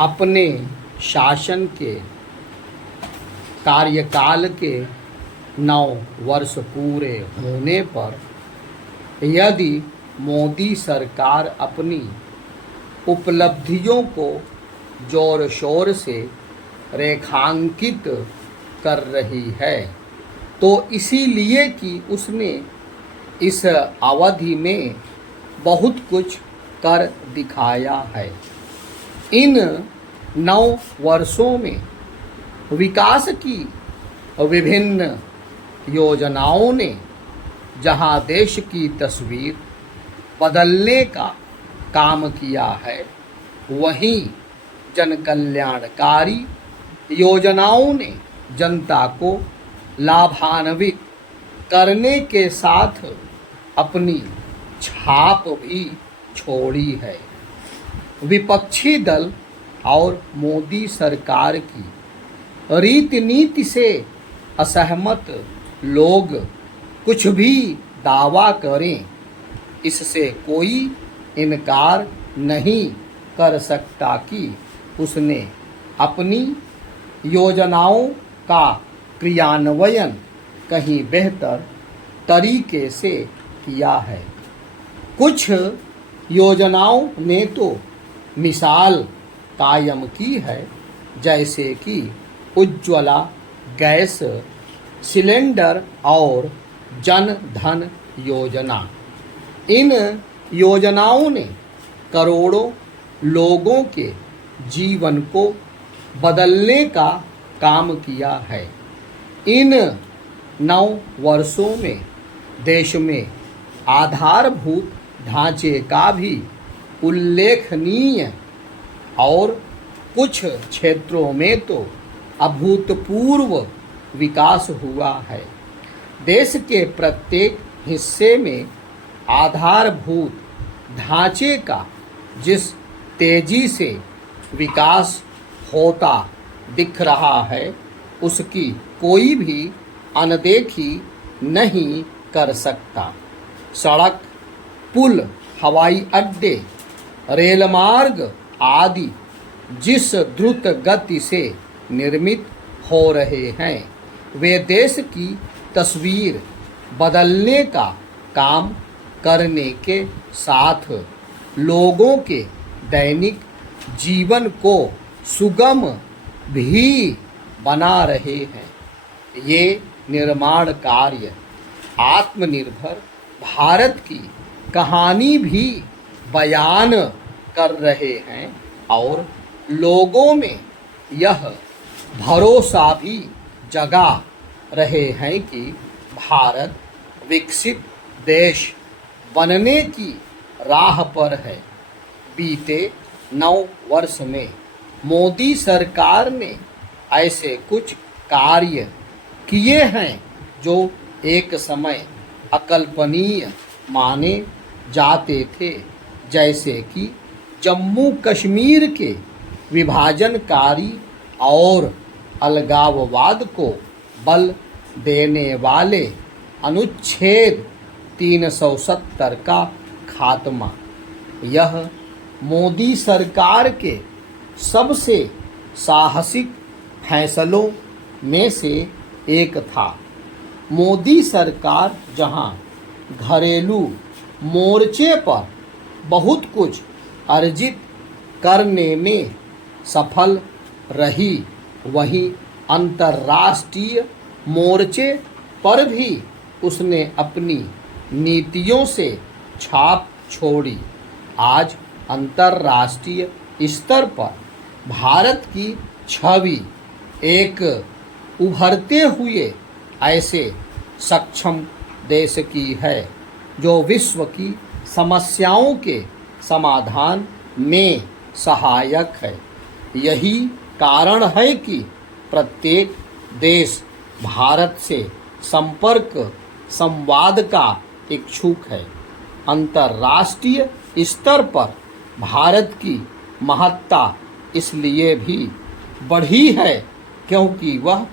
अपने शासन के कार्यकाल के 9 वर्ष पूरे होने पर यदि मोदी सरकार अपनी उपलब्धियों को जोर शोर से रेखांकित कर रही है तो इसीलिए कि उसने इस अवधि में बहुत कुछ कर दिखाया है। इन 9 वर्षों में विकास की विभिन्न योजनाओं ने जहां देश की तस्वीर बदलने का काम किया है, वहीं जनकल्याणकारी योजनाओं ने जनता को लाभान्वित करने के साथ अपनी छाप भी छोड़ी है। विपक्षी दल और मोदी सरकार की रीति नीति से असहमत लोग कुछ भी दावा करें, इससे कोई इनकार नहीं कर सकता कि उसने अपनी योजनाओं का क्रियान्वयन कहीं बेहतर तरीके से किया है। कुछ योजनाओं ने तो मिसाल कायम की है, जैसे कि उज्ज्वला गैस सिलेंडर और जन धन योजना। इन योजनाओं ने करोड़ों लोगों के जीवन को बदलने का काम किया है। इन 9 वर्षों में देश में आधारभूत ढांचे का भी उल्लेखनीय और कुछ क्षेत्रों में तो अभूतपूर्व विकास हुआ है। देश के प्रत्येक हिस्से में आधारभूत ढांचे का जिस तेजी से विकास होता दिख रहा है, उसकी कोई भी अनदेखी नहीं कर सकता। सड़क, पुल, हवाई अड्डे, रेल मार्ग आदि जिस द्रुत गति से निर्मित हो रहे हैं, वे देश की तस्वीर बदलने का काम करने के साथ लोगों के दैनिक जीवन को सुगम भी बना रहे हैं। ये निर्माण कार्य आत्मनिर्भर भारत की कहानी भी बयान कर रहे हैं और लोगों में यह भरोसा भी जगा रहे हैं कि भारत विकसित देश बनने की राह पर है। बीते 9 वर्ष में मोदी सरकार ने ऐसे कुछ कार्य किए हैं जो एक समय अकल्पनीय माने जाते थे, जैसे कि जम्मू कश्मीर के विभाजनकारी और अलगाववाद को बल देने वाले अनुच्छेद 370 का खात्मा। यह मोदी सरकार के सबसे साहसिक फैसलों में से एक था। मोदी सरकार जहां घरेलू मोर्चे पर बहुत कुछ अर्जित करने में सफल रही, वहीं अंतर्राष्ट्रीय मोर्चे पर भी उसने अपनी नीतियों से छाप छोड़ी। आज अंतर्राष्ट्रीय स्तर पर भारत की छवि एक उभरते हुए ऐसे सक्षम देश की है जो विश्व की समस्याओं के समाधान में सहायक है। यही कारण है कि प्रत्येक देश भारत से संपर्क संवाद का इच्छुक है। अंतर्राष्ट्रीय स्तर पर भारत की महत्ता इसलिए भी बढ़ी है क्योंकि वह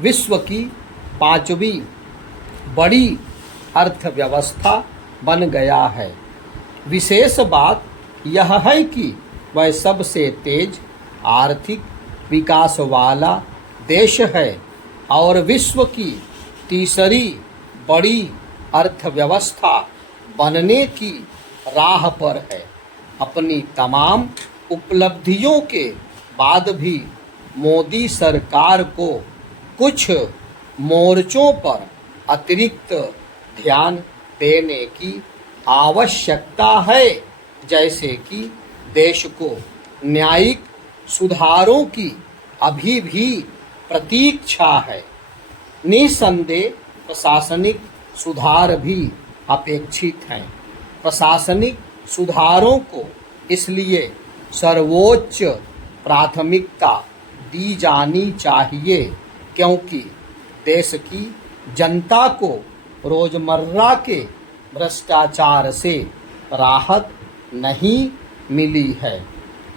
विश्व की 5वीं बड़ी अर्थव्यवस्था बन गया है। विशेष बात यह है कि वह सबसे तेज आर्थिक विकास वाला देश है और विश्व की तीसरी बड़ी अर्थव्यवस्था बनने की राह पर है। अपनी तमाम उपलब्धियों के बाद भी मोदी सरकार को कुछ मोर्चों पर अतिरिक्त ध्यान देने की आवश्यकता है, जैसे कि देश को न्यायिक सुधारों की अभी भी प्रतीक्षा है। निसंदेह प्रशासनिक सुधार भी अपेक्षित हैं। प्रशासनिक सुधारों को इसलिए सर्वोच्च प्राथमिकता दी जानी चाहिए क्योंकि देश की जनता को रोजमर्रा के भ्रष्टाचार से राहत नहीं मिली है।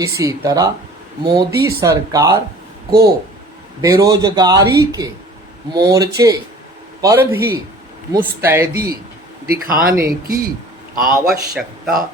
इसी तरह मोदी सरकार को बेरोजगारी के मोर्चे पर भी मुस्तैदी दिखाने की आवश्यकता